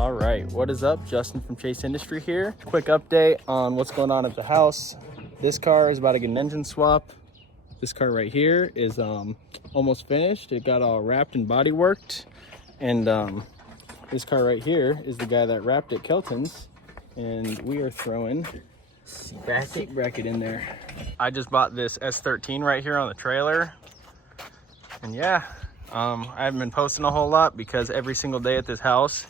All right, what is up? Justin from Chase Industry here. Quick update on what's going on at the house. This car is about to get an engine swap. This car right here is almost finished. It got all wrapped and body worked. And this car right here is the guy that wrapped it, Kelton's. And we are throwing seat bracket in there. I just bought this S13 right here on the trailer. And yeah, I haven't been posting a whole lot because every single day at this house,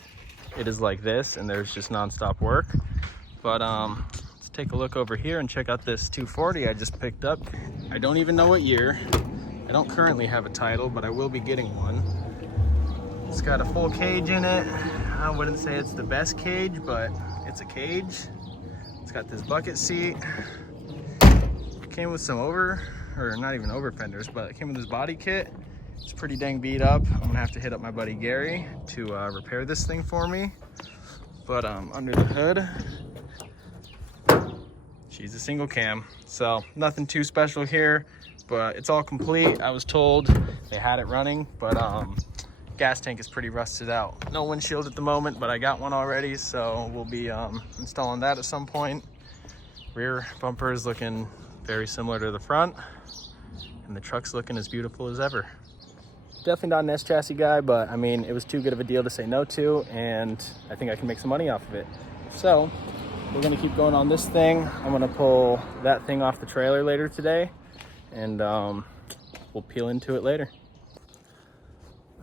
it is like this and there's just nonstop work. But let's take a look over here and check out this 240 I just picked up. I don't even know what year. I don't currently have a title, but I will be getting one. It's got a full cage in it. I wouldn't say it's the best cage, but it's a cage. It's got this bucket seat. Came with some not even over fenders, but it came with this body kit. It's pretty dang beat up. I'm gonna have to hit up my buddy Gary to repair this thing for me. But under the hood, she's a single cam. So nothing too special here, but it's all complete. I was told they had it running, but gas tank is pretty rusted out. No windshield at the moment, but I got one already, so we'll be installing that at some point. Rear bumper is looking very similar to the front, and the truck's looking as beautiful as ever. Definitely not an S chassis guy, but I mean, it was too good of a deal to say no to, and I think I can make some money off of it. So we're gonna keep going on this thing. I'm gonna pull that thing off the trailer later today, and we'll peel into it later.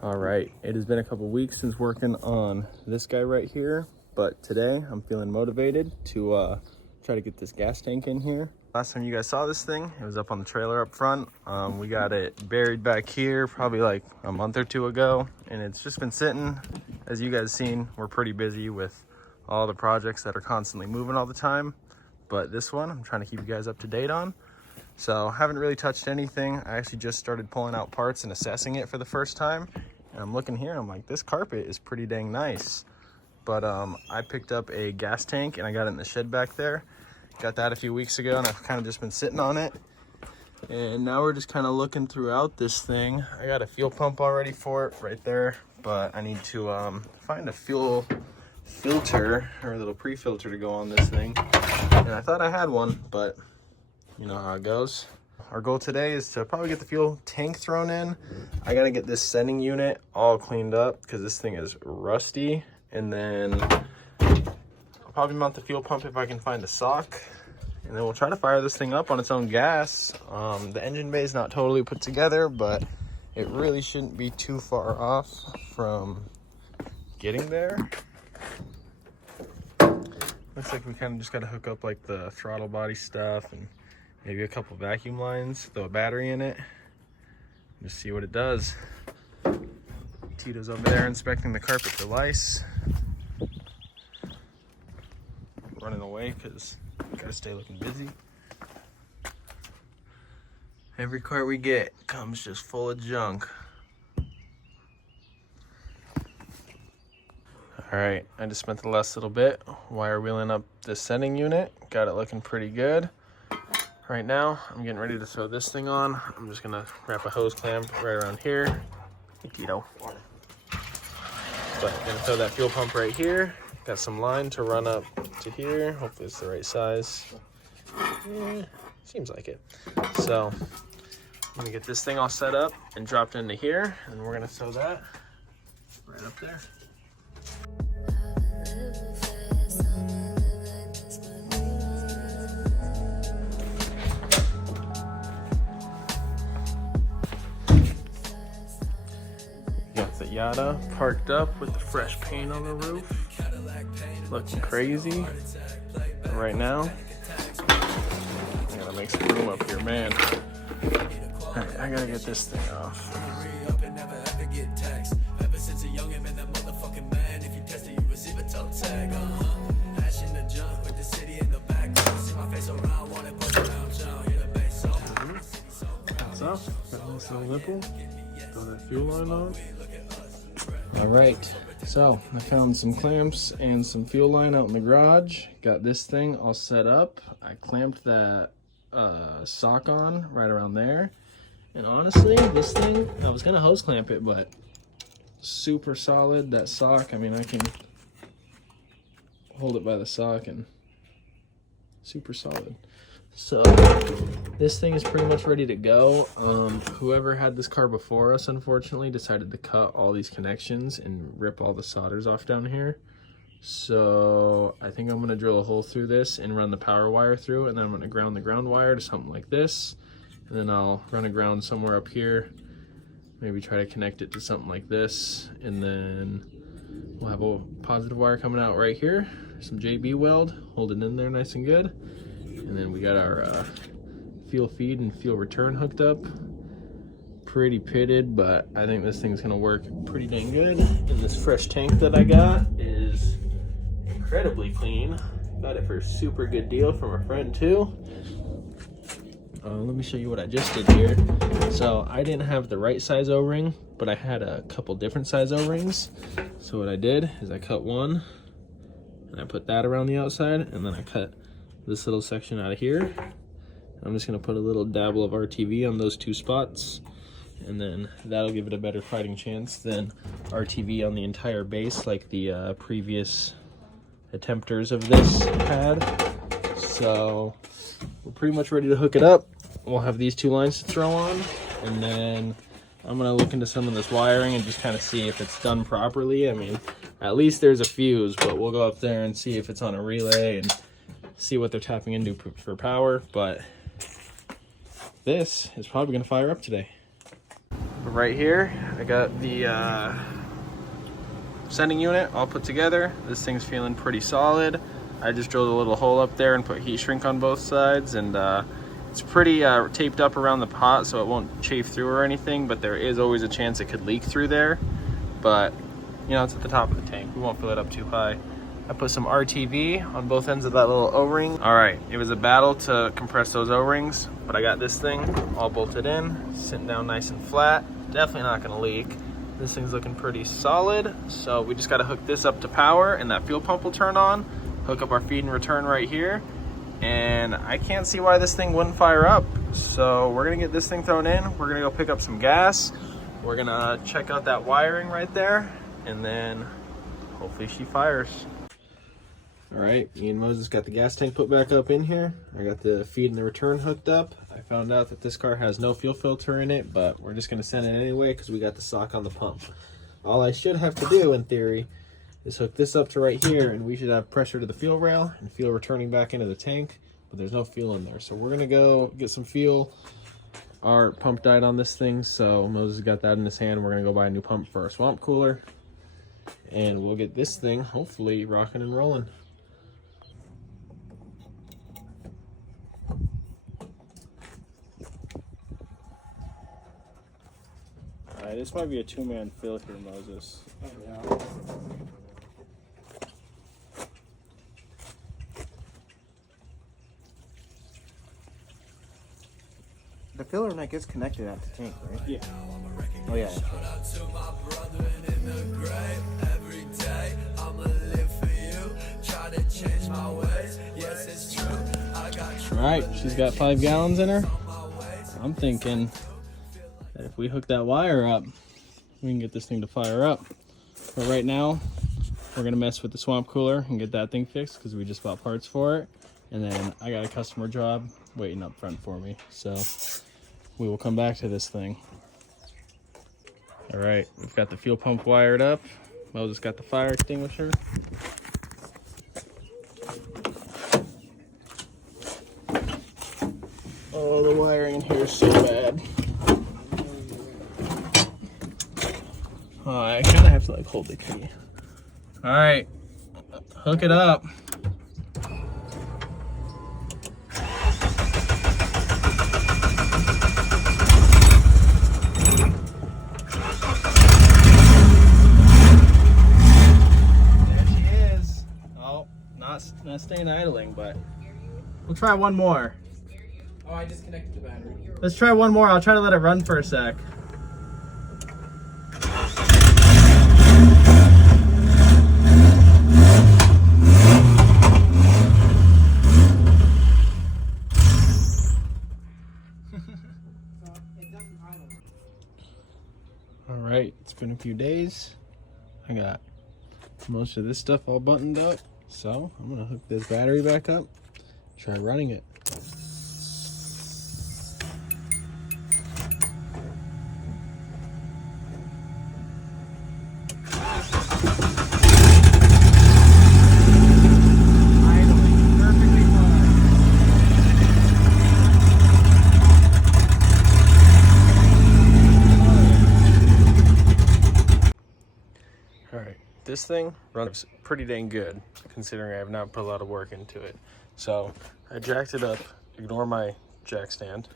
All right, it has been a couple weeks since working on this guy right here, but today I'm feeling motivated to try to get this gas tank in here. Last time you guys saw this thing, it was up on the trailer up front. We got it buried back here probably like a month or two ago, and it's just been sitting. As you guys seen, we're pretty busy with all the projects that are constantly moving all the time, but this one I'm trying to keep you guys up to date on. So haven't really touched anything. I actually just started pulling out parts and assessing it for the first time. And I'm looking here and I'm like, this carpet is pretty dang nice. But I picked up a gas tank and I got it in the shed back there. Got that a few weeks ago and I've kind of just been sitting on it. And now we're just kind of looking throughout this thing. I got a fuel pump already for it right there, but I need to find a fuel filter or a little pre-filter to go on this thing. And I thought I had one, but you know how it goes. Our goal today is to probably get the fuel tank thrown in. I gotta get this sending unit all cleaned up because this thing is rusty. And then I'll probably mount the fuel pump if I can find a sock. And then we'll try to fire this thing up on its own gas. The engine bay is not totally put together, but it really shouldn't be too far off from getting there. Looks like we kind of just got to hook up like the throttle body stuff and maybe a couple vacuum lines, throw a battery in it, just see what it does. Tito's over there inspecting the carpet for lice. Running away because gotta stay looking busy. Every cart we get comes just full of junk. All right, I just spent the last little bit wire wheeling up this sending unit. Got it looking pretty good. Right now, I'm getting ready to throw this thing on. I'm just gonna wrap a hose clamp right around here. Hey, Tito. But I'm gonna throw that fuel pump right here. Got some line to run up to here. Hopefully it's the right size. Seems like it. So I'm gonna get this thing all set up and dropped into here, and we're gonna throw that right up there. Got the Yada parked up with the fresh paint on the roof. Looking crazy. Right now, I gotta make some room up here, man. Alright, I gotta get this thing off. That's up. Got a nice little nipple. Throw that fuel line on. Alright, so I found some clamps and some fuel line out in the garage. Got this thing all set up. I clamped that sock on right around there. And honestly, this thing, I was gonna hose clamp it, but super solid, that sock. I mean, I can hold it by the sock and super solid. So this thing is pretty much ready to go. Whoever had this car before us, unfortunately, decided to cut all these connections and rip all the solders off down here. So I think I'm gonna drill a hole through this and run the power wire through, and then I'm gonna ground the ground wire to something like this. And then I'll run a ground somewhere up here, maybe try to connect it to something like this. And then we'll have a positive wire coming out right here, some JB weld, hold it in there nice and good. And then we got our fuel feed and fuel return hooked up. Pretty pitted, but I think this thing's gonna work pretty dang good. And this fresh tank that I got is incredibly clean. Got it for a super good deal from a friend too. Let me show you what I just did here. So I didn't have the right size O-ring, but I had a couple different size O-rings. So what I did is I cut one and I put that around the outside, and then I cut this little section out of here. I'm just gonna put a little dabble of RTV on those two spots, and then that'll give it a better fighting chance than RTV on the entire base like the previous attempters of this had. So we're pretty much ready to hook it up. We'll have these two lines to throw on, and then I'm gonna look into some of this wiring and just kind of see if it's done properly. I mean, at least there's a fuse, but we'll go up there and see if it's on a relay and see what they're tapping into for power. But this is probably gonna fire up today. Right here, I got the sending unit all put together. This thing's feeling pretty solid. I just drilled a little hole up there and put heat shrink on both sides, and it's pretty taped up around the pot so it won't chafe through or anything, but there is always a chance it could leak through there. But you know, it's at the top of the tank, we won't fill it up too high. I put some RTV on both ends of that little O-ring. All right, it was a battle to compress those O-rings, but I got this thing all bolted in, sitting down nice and flat. Definitely not gonna leak. This thing's looking pretty solid. So we just gotta hook this up to power, and that fuel pump will turn on, hook up our feed and return right here. And I can't see why this thing wouldn't fire up. So we're gonna get this thing thrown in. We're gonna go pick up some gas. We're gonna check out that wiring right there, and then hopefully she fires. All right, me and Moses got the gas tank put back up in here. I got the feed and the return hooked up. I found out that this car has no fuel filter in it, but we're just gonna send it anyway because we got the sock on the pump. All I should have to do in theory is hook this up to right here, and we should have pressure to the fuel rail and fuel returning back into the tank, but there's no fuel in there. So we're gonna go get some fuel. Our pump died on this thing, so Moses got that in his hand. We're gonna go buy a new pump for our swamp cooler, and we'll get this thing hopefully rocking and rolling. All right, this might be a two-man fill here, Moses. Oh, yeah. The filler neck is connected at the tank, right? Yeah. Oh yeah. All right, she's got 5 gallons in her. I'm thinking that if we hook that wire up, we can get this thing to fire up. But right now, we're gonna mess with the swamp cooler and get that thing fixed because we just bought parts for it. And then I got a customer job waiting up front for me. So we will come back to this thing. All right, we've got the fuel pump wired up. Moses got the fire extinguisher. Oh, the wiring in here is so bad. Oh, I kind of have to like hold the key. All right, hook it up. Not staying idling, but we'll try one more. Oh, I disconnected the battery. Let's try one more. I'll try to let it run for a sec. All right, it's been a few days. I got most of this stuff all buttoned up. So I'm gonna hook this battery back up, try running it. This thing runs pretty dang good considering I have not put a lot of work into it. So I jacked it up, ignore my jack stand.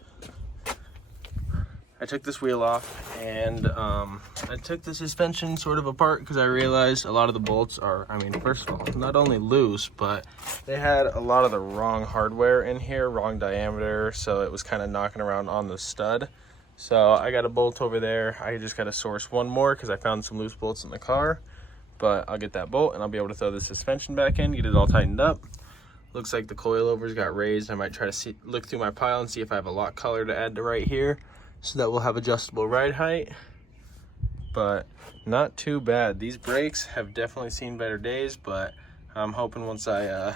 I took this wheel off and I took the suspension sort of apart because I realized a lot of the bolts are, I mean, first of all, not only loose, but they had a lot of the wrong hardware in here, wrong diameter, so it was kind of knocking around on the stud. So I got a bolt over there. I just got to source one more because I found some loose bolts in the car. But I'll get that bolt and I'll be able to throw the suspension back in, get it all tightened up. Looks like the coilovers got raised. I might try to look through my pile and see if I have a lock collar to add to right here so that we'll have adjustable ride height. But not too bad. These brakes have definitely seen better days, but I'm hoping once I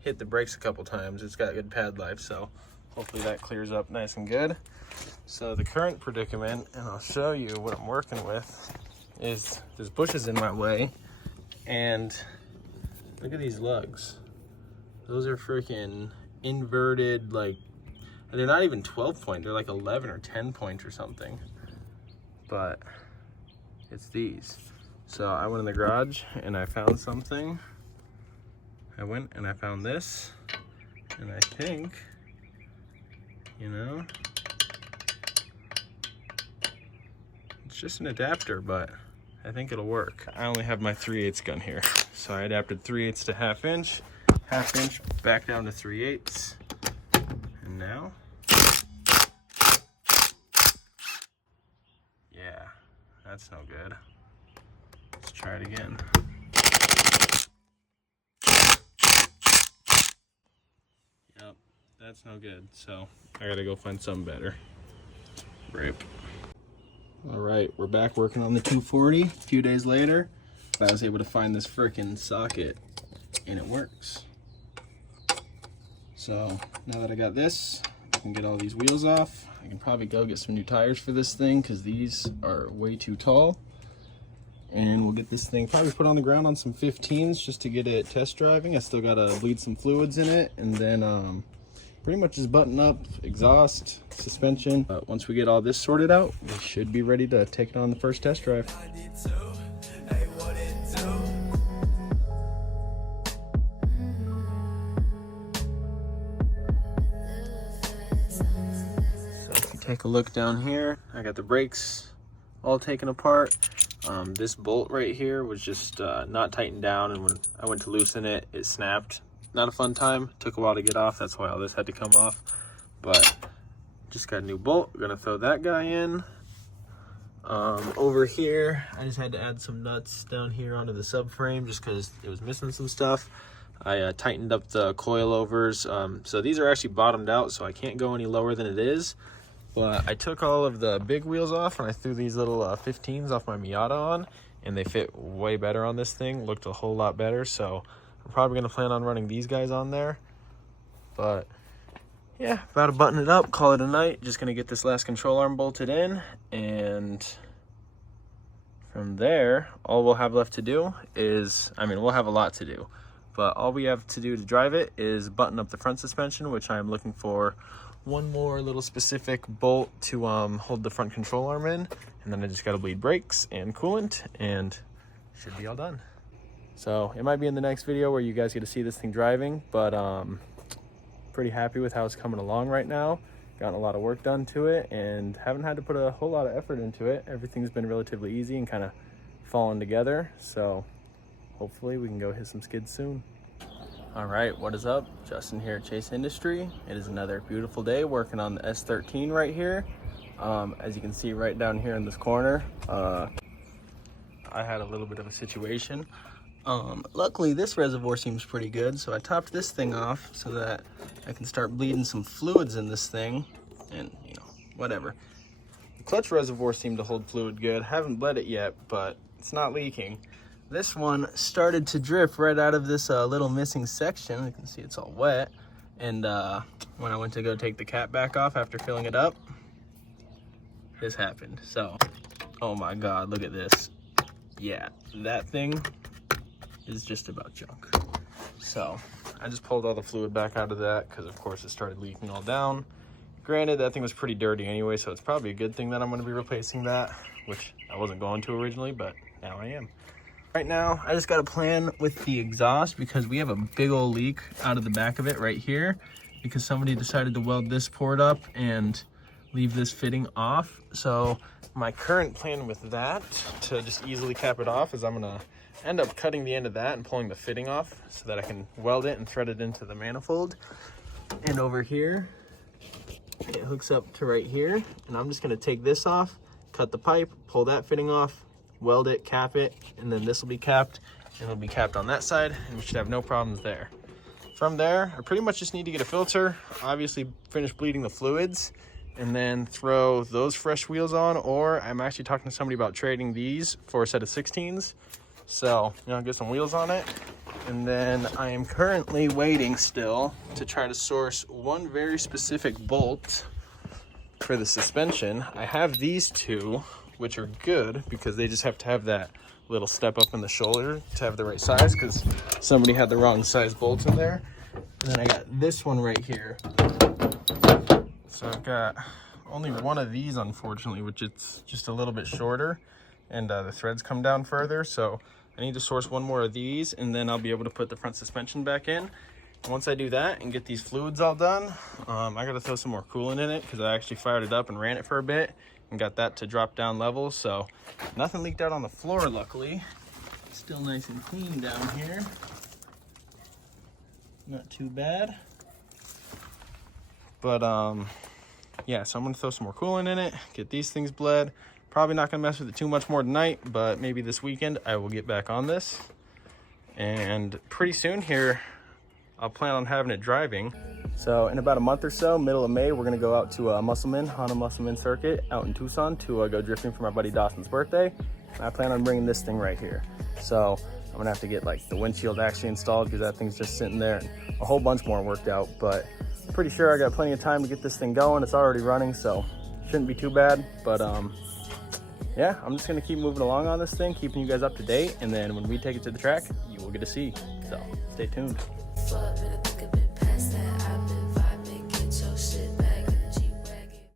hit the brakes a couple times, it's got good pad life, so hopefully that clears up nice and good. So the current predicament, and I'll show you what I'm working with, is there's bushes in my way, and look at these lugs. Those are freaking inverted, like, they're not even 12 point, they're like 11 or 10 point or something, but it's these. So I went in the garage and I found something. I went and I found this, and I think, you know, it's just an adapter, but I think it'll work. I only have my 3/8 gun here, so I adapted 3/8 to half inch back down to 3/8, and now, yeah, that's no good. Let's try it again. Yep, that's no good, so I gotta go find something better. Rip. All right, we're back working on the 240 a few days later. I was able to find this frickin' socket and it works. So now that I got this, I can get all these wheels off. I can probably go get some new tires for this thing because these are way too tall. And we'll get this thing probably put on the ground on some 15s just to get it test driving. I still gotta bleed some fluids in it, and then pretty much just button up, exhaust, suspension. Once we get all this sorted out, we should be ready to take it on the first test drive. So if you take a look down here, I got the brakes all taken apart. This bolt right here was just not tightened down, and when I went to loosen it, it snapped. Not a fun time. Took a while to get off. That's why all this had to come off. But just got a new bolt. We're gonna throw that guy in. Over here, I just had to add some nuts down here onto the subframe just because it was missing some stuff. I tightened up the coilovers. So these are actually bottomed out, so I can't go any lower than it is. But I took all of the big wheels off and I threw these little 15s off my Miata on, and they fit way better on this thing. Looked a whole lot better. So I'm probably going to plan on running these guys on there. But yeah, about to button it up, call it a night. Just going to get this last control arm bolted in, and from there, all we'll have left to do is, I mean, we'll have a lot to do, but all we have to do to drive it is button up the front suspension, which I'm looking for one more little specific bolt to hold the front control arm in, and then I just got to bleed brakes and coolant, and should be all done. So it might be in the next video where you guys get to see this thing driving, but pretty happy with how it's coming along right now. Gotten a lot of work done to it and haven't had to put a whole lot of effort into it. Everything's been relatively easy and kind of falling together. So hopefully we can go hit some skids soon. All right, what is up? Justin here at Chase Industry. It is another beautiful day working on the S13 right here. As you can see right down here in this corner, I had a little bit of a situation. Luckily this reservoir seems pretty good, so I topped this thing off so that I can start bleeding some fluids in this thing, and you know, whatever. The clutch reservoir seemed to hold fluid good. Haven't bled it yet, but it's not leaking. This one started to drip right out of this little missing section. You can see it's all wet. And when I went to go take the cap back off after filling it up, this happened. So, oh my God, look at this. Yeah, that thing is just about junk. So I just pulled all the fluid back out of that because of course it started leaking all down. Granted, that thing was pretty dirty anyway, so it's probably a good thing that I'm going to be replacing that, which I wasn't going to originally, but now I am. Right now, I just got a plan with the exhaust because we have a big old leak out of the back of it right here because somebody decided to weld this port up and leave this fitting off. So my current plan with that, to just easily cap it off, is I'm going to end up cutting the end of that and pulling the fitting off so that I can weld it and thread it into the manifold. And over here, it hooks up to right here, and I'm just going to take this off, cut the pipe, pull that fitting off, weld it, cap it, and then this will be capped, and it'll be capped on that side, and we should have no problems there. From there, I pretty much just need to get a filter, obviously finish bleeding the fluids, and then throw those fresh wheels on, or I'm actually talking to somebody about trading these for a set of 16s. So, get some wheels on it. And then I am currently waiting still to try to source one very specific bolt for the suspension. I have these two, which are good because they just have to have that little step up in the shoulder to have the right size because somebody had the wrong size bolts in there. And then I got this one right here. So I've got only one of these, unfortunately, which it's just a little bit shorter, and the threads come down further. So I need to source one more of these, and then I'll be able to put the front suspension back in. Once I do that and get these fluids all done, I gotta throw some more coolant in it because I actually fired it up and ran it for a bit and got that to drop down levels. So nothing leaked out on the floor, luckily. Still nice and clean down here. Not too bad. But yeah, so I'm gonna throw some more coolant in it, get these things bled. Probably not gonna mess with it too much more tonight, but maybe this weekend I will get back on this. And pretty soon here, I'll plan on having it driving. So in about a month or so, middle of May, we're gonna go out to Musselman, on a Musselman circuit out in Tucson to go drifting for my buddy Dawson's birthday. And I plan on bringing this thing right here. So I'm gonna have to get like the windshield actually installed because that thing's just sitting there, and a whole bunch more worked out. But pretty sure I got plenty of time to get this thing going. It's already running, so shouldn't be too bad. But yeah, I'm just gonna keep moving along on this thing, keeping you guys up to date, and then when we take it to the track, you will get to see. So stay tuned.